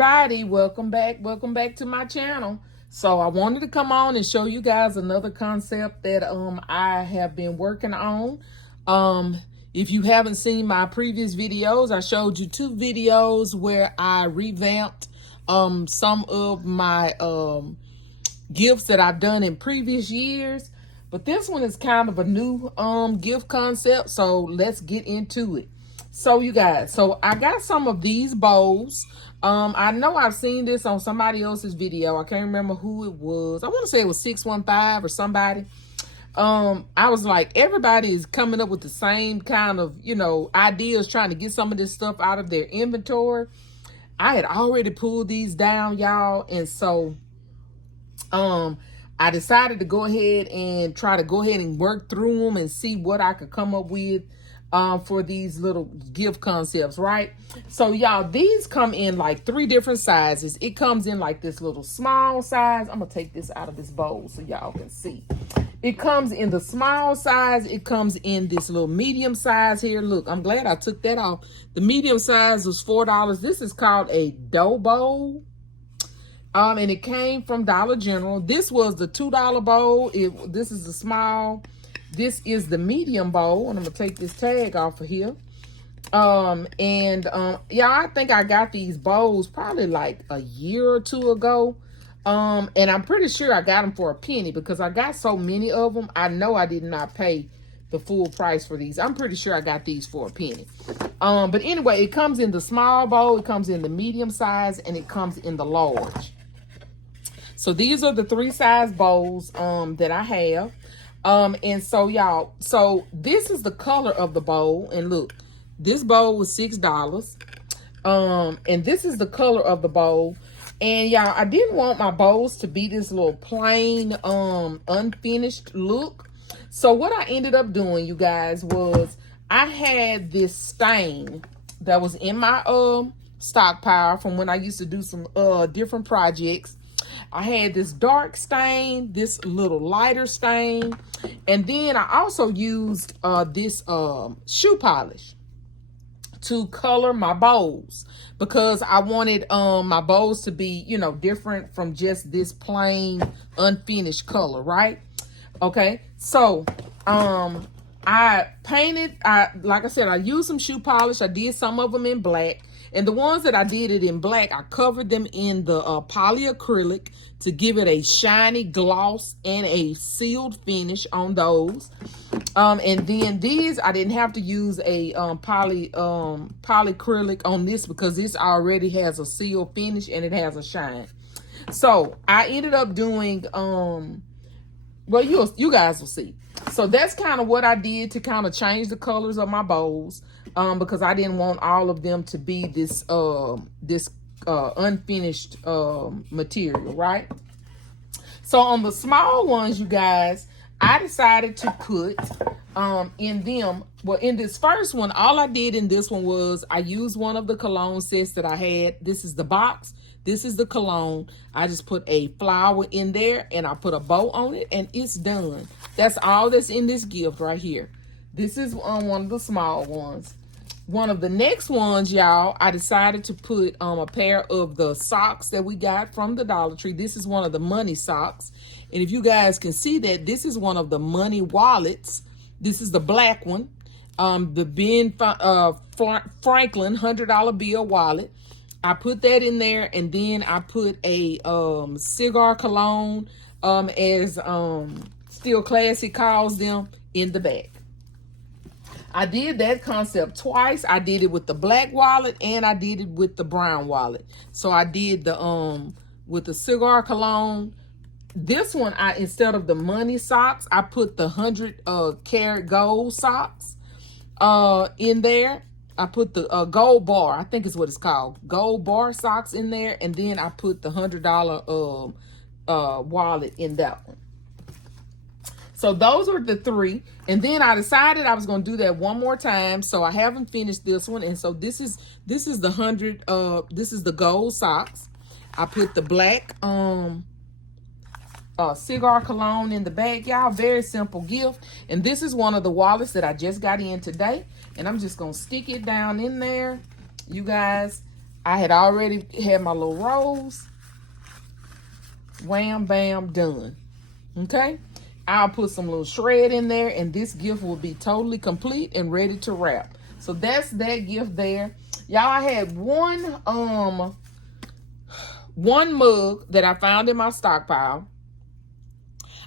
everybody, welcome back to my channel. So I wanted to come on and show you guys another concept that I have been working on. If you haven't seen my previous videos, I showed you two videos where I revamped some of my gifts that I've done in previous years, but this one is kind of a new gift concept, so let's get into it. So you guys, so I got some of these bowls. I know I've seen this on somebody else's video. I can't remember who it was. I want to say it was 615 or somebody. I was like, everybody is coming up with the same kind of, ideas, trying to get some of this stuff out of their inventory. I had already pulled these down, y'all, and so I decided to go ahead and try to go ahead and work through them and see what I could come up with for these little gift concepts, right? So y'all, these come in like 3 different sizes. It comes in like this little small size. I'm gonna take this out of this bowl so y'all can see. It comes in the small size. It comes in this little medium size here. Look, I'm glad I took that off. The medium size was $4. This is called a dough bowl. And it came from Dollar General. This was the $2 bowl. This is the small. This is the medium bowl, and I'm gonna take this tag off of here. Yeah, I think I got these bowls probably like a year or two ago. And I'm pretty sure I got them for a penny because I got so many of them. I know I did not pay the full price for these. I'm pretty sure I got these for a penny. But anyway, it comes in the small bowl, it comes in the medium size, and it comes in the large. So these are the 3 size bowls that I have. And so y'all, so this is the color of the bowl, and look, this bowl was $6. And this is the color of the bowl. And y'all, I didn't want my bowls to be this little plain unfinished look. So what I ended up doing, you guys, was I had this stain that was in my stockpile from when I used to do some different projects. I had this dark stain, this little lighter stain, and then I also used this shoe polish to color my bowls because I wanted my bowls to be, different from just this plain unfinished color, right? Okay, so I painted, like I said, I used some shoe polish. I did some of them in black. And the ones that I did it in black, I covered them in the polyacrylic to give it a shiny gloss and a sealed finish on those. And then these, I didn't have to use a polyacrylic on this because this already has a sealed finish and it has a shine. So I ended up doing, well, you guys will see. So that's kind of what I did to kind of change the colors of my bowls. Because I didn't want all of them to be this unfinished material, right? So on the small ones, you guys, I decided to put in them, well, in this first one, all I did in this one was I used one of the cologne sets that I had. This is the box. This is the cologne. I just put a flower in there and I put a bow on it and it's done. That's all that's in this gift right here. This is one of the small ones. One of the next ones, y'all, I decided to put a pair of the socks that we got from the Dollar Tree. This is one of the money socks. And if you guys can see that, this is one of the money wallets. This is the black one. The Ben Franklin $100 bill wallet. I put that in there, and then I put a cigar cologne, as Still Classy calls them, in the back. I did that concept twice. I did it with the black wallet and I did it with the brown wallet. So I did the with the cigar cologne. This one, instead of the money socks, I put the 100 karat gold socks in there. I put the gold bar, I think is what it's called, gold bar socks in there, and then I put the $100 wallet in that one. So those are the 3. And then I decided I was going to do that one more time. So I haven't finished this one. And so this is the 100, this is the gold socks. I put the black cigar cologne in the bag, y'all. Very simple gift. And this is one of the wallets that I just got in today. And I'm just going to stick it down in there, you guys. I had already had my little rolls. Wham, bam, done. Okay? I'll put some little shred in there, and this gift will be totally complete and ready to wrap. So that's that gift there. Y'all, I had one mug that I found in my stockpile.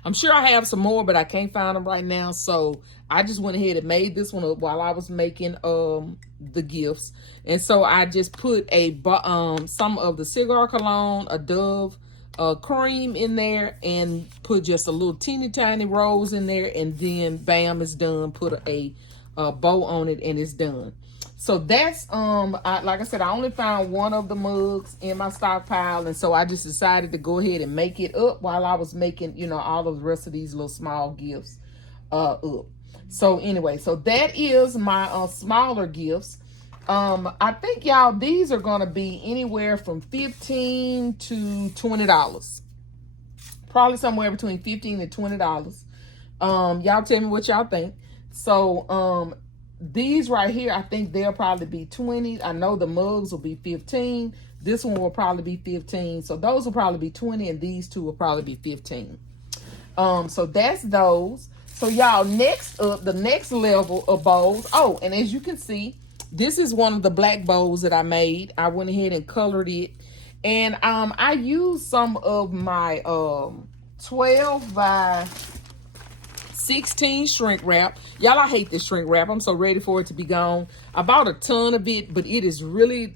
I'm sure I have some more, but I can't find them right now. So I just went ahead and made this one up while I was making the gifts. And so I just put some of the cigar cologne, a Dove cream in there, and put just a little teeny tiny rose in there, and then bam, it's done. Put a bow on it, and it's done. So that's like I said, I only found one of the mugs in my stockpile, and so I just decided to go ahead and make it up while I was making, you know, all of the rest of these little small gifts up. So anyway, so that is my smaller gifts. I think, y'all, these are gonna be anywhere from $15 to $20. Probably somewhere between $15 and $20. Y'all tell me what y'all think. So these right here, I think they'll probably be $20. I know the mugs will be $15. This one will probably be $15. So those will probably be $20, and these two will probably be $15. So that's those. So y'all, next up, the next level of bowls. Oh, and as you can see, this is one of the black bowls that I made. I went ahead and colored it. And I used some of my 12 by 16 shrink wrap. Y'all, I hate this shrink wrap. I'm so ready for it to be gone. I bought a ton of it, but it is really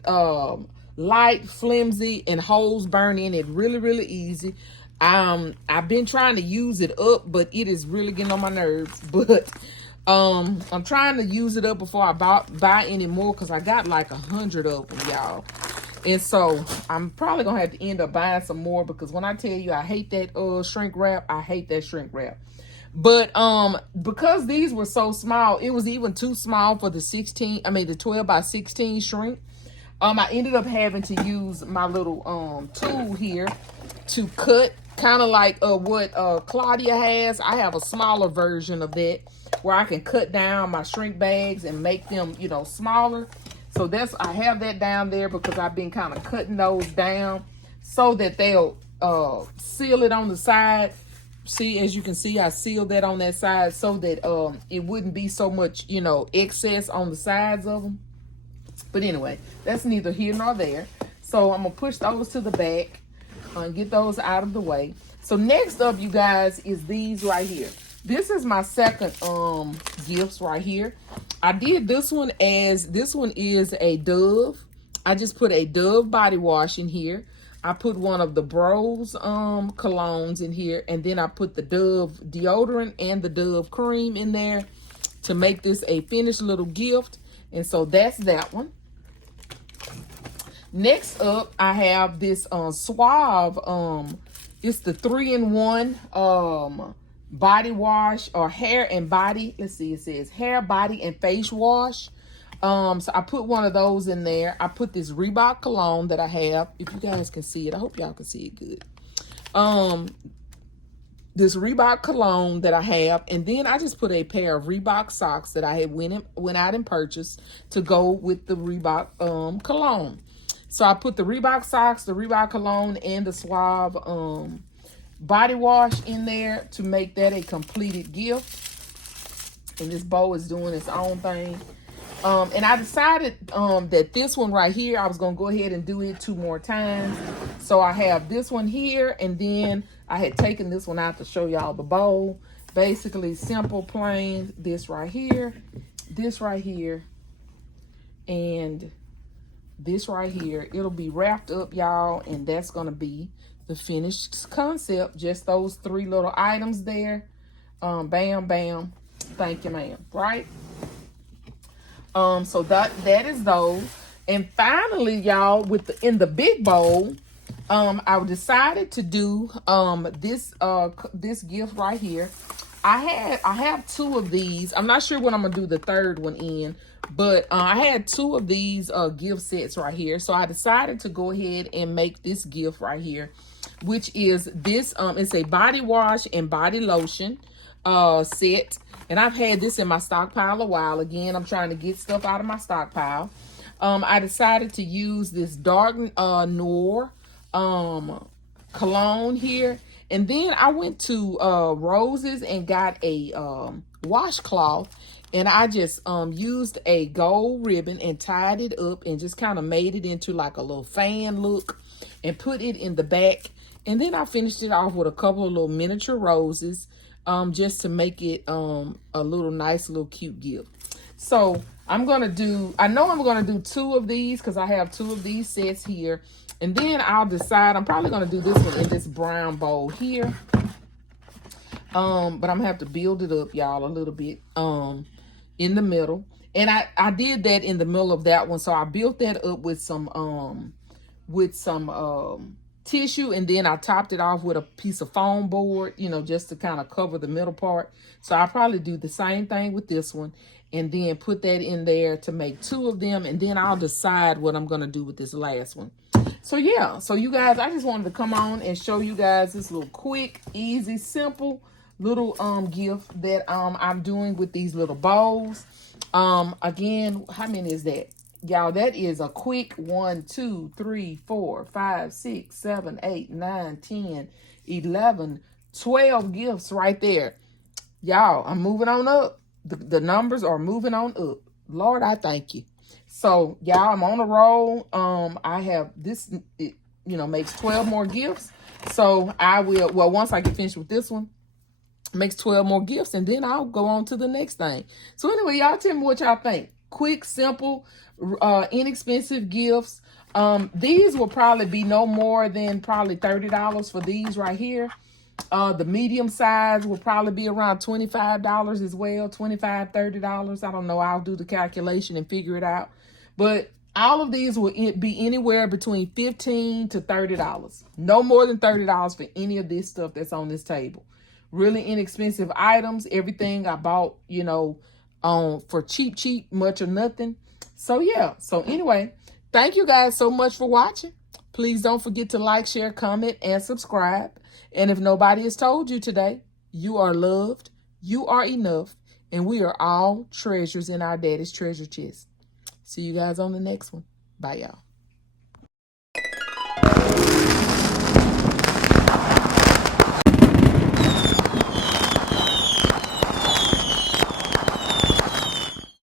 light, flimsy, and holes burn in it really, really easy. I've been trying to use it up, but it is really getting on my nerves. But I'm trying to use it up before I buy any more, because I got like 100 of them, y'all. And so I'm probably gonna have to end up buying some more, because when I tell you I hate that shrink wrap, I hate that shrink wrap. But because these were so small, it was even too small for the 12 by 16 shrink. I ended up having to use my little tool here to cut, kind of like what Claudia has. I have a smaller version of that where I can cut down my shrink bags and make them, you know, smaller. So I have that down there because I've been kind of cutting those down so that they'll seal it on the side. See, as you can see, I sealed that on that side so that it wouldn't be so much, you know, excess on the sides of them. But anyway, that's neither here nor there. So I'm gonna push those to the back and get those out of the way. So next up, you guys, is these right here. This is my second gifts right here. I did this one is a Dove. I just put a Dove body wash in here. I put one of the Bros colognes in here, and then I put the Dove deodorant and the Dove cream in there to make this a finished little gift. And so that's that one. Next up, I have this Suave. It's the 3-in-1 body wash, or hair and body. Let's see, it says hair, body, and face wash. So I put one of those in there. I put this Reebok cologne that I have. If you guys can see it, I hope y'all can see it good. This Reebok cologne that I have, and then I just put a pair of Reebok socks that I had went out and purchased to go with the Reebok cologne. So I put the Reebok socks, the Reebok cologne, and the Suave body wash in there to make that a completed gift. And this bow is doing its own thing. And I decided that this one right here, I was going to go ahead and do it 2 more times. So I have this one here, and then I had taken this one out to show y'all the bowl. Basically, simple, plain, this right here, and this right here. It'll be wrapped up, y'all, and that's going to be the finished concept. Just those 3 little items there. Bam, bam. Thank you, ma'am. Right? So that is those. And finally, y'all, in the big bowl, I decided to do this gift right here. I have 2 of these. I'm not sure when I'm gonna do the third one in, but I had 2 of these gift sets right here. So I decided to go ahead and make this gift right here, which is this. It's a body wash and body lotion set. And I've had this in my stockpile a while. Again, I'm trying to get stuff out of my stockpile. I decided to use this Dark Noir cologne here. And then I went to Rose's and got a washcloth, and I just used a gold ribbon and tied it up and just kind of made it into like a little fan look and put it in the back. And then I finished it off with a couple of little miniature roses just to make it a little nice little cute gift. So I know I'm gonna do 2 of these because I have 2 of these sets here. And then I'll decide, I'm probably going to do this one in this brown bowl here. But I'm going to have to build it up, y'all, a little bit in the middle. And I did that in the middle of that one. So I built that up with some tissue. And then I topped it off with a piece of foam board, you know, just to kind of cover the middle part. So I'll probably do the same thing with this one. And then put that in there to make 2 of them. And then I'll decide what I'm going to do with this last one. So yeah, so you guys, I just wanted to come on and show you guys this little quick, easy, simple little gift that I'm doing with these little bowls. Again, how many is that? Y'all, that is a quick 1, 2, 3, 4, 5, 6, 7, 8, 9, 10, 11, 12 gifts right there. Y'all, I'm moving on up. The numbers are moving on up. Lord, I thank you. So, y'all, I'm on a roll. I have this, makes 12 more gifts. So, I will, once I get finished with this one, makes 12 more gifts, and then I'll go on to the next thing. So, anyway, y'all tell me what y'all think. Quick, simple, inexpensive gifts. These will probably be no more than probably $30 for these right here. The medium size will probably be around $25 as well, $25, $30. I don't know. I'll do the calculation and figure it out. But all of these will be anywhere between $15 to $30. No more than $30 for any of this stuff that's on this table. Really inexpensive items. Everything I bought, for cheap, much or nothing. So, yeah. So, anyway, thank you guys so much for watching. Please don't forget to like, share, comment, and subscribe. And if nobody has told you today, you are loved, you are enough, and we are all treasures in our daddy's treasure chest. See you guys on the next one. Bye, y'all.